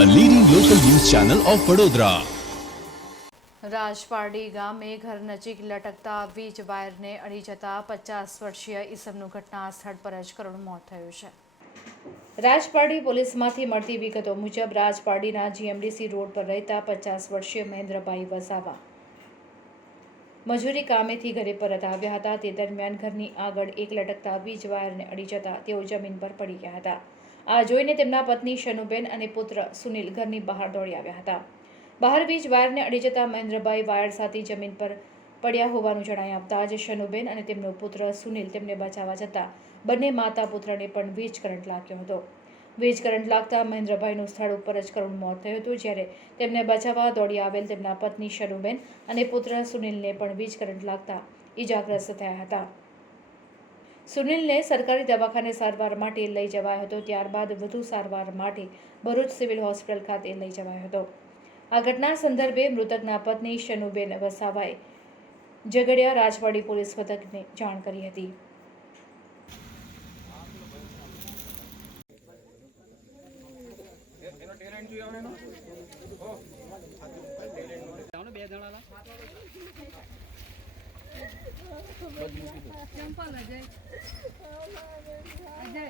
Channel of Vadodara Rajpardi ગામે ઘર નજીક લટકતા વીજ વાયરને અડી જતા પચાસ વર્ષીય ઈસમનું ઘટના સ્થળ પર જ કરુણ મોત થયું છે. રાજપારડી પોલીસમાંથી મળતી વિગતો મુજબ રાજપારડીના જીએમડીસી રોડ પર રહેતા પચાસ વર્ષીય મહેન્દ્રભાઈ વસાવા મજૂરી કામેથી ઘરે પરત આવ્યા હતા. તે દરમિયાન ઘરની આગળ એક લટકતા વીજ વાયરને અડી જતા તેઓ જમીન પર પડી ગયા હતા. આ જોઈને તેમના પત્ની શનુબેન અને પુત્ર સુનિલ ઘરની બહાર દોડી આવ્યા હતા. બહાર વીજ વાયરને અડી જતા મહેન્દ્રભાઈ વાયર સાથે જમીન પર પડ્યા હોવાનું જણાઈ આવતા જ શનુબેન અને તેમનો પુત્ર સુનિલ તેમને બચાવવા જતા બંને માતા પુત્રને પણ વીજ કરંટ લાગ્યો હતો. વીજ કરંટ લાગતા મહેન્દ્રભાઈનું સ્થળ ઉપર જ કરુણ મોત થયું હતું, જ્યારે તેમને બચાવવા દોડી આવેલ તેમના પત્ની શનુબેન અને પુત્ર સુનિલને પણ વીજ કરંટ લાગતા ઈજાગ્રસ્ત થયા હતા. સુનિલને સરકારી દવાખાને સારવાર માટે લઈ જવાયો હતો ત્યારબાદ વધુ સારવાર માટે ભરૂચ સિવિલ હોસ્પિટલ ખાતે લઈ જવાયો હતો. આ ઘટના સંદર્ભે મૃતકના પત્ની શનુબેન વસાવાએ ઝઘડિયા રાજવાડી પોલીસ મથકને જાણ કરી હતી. ચંપલ અજય અજય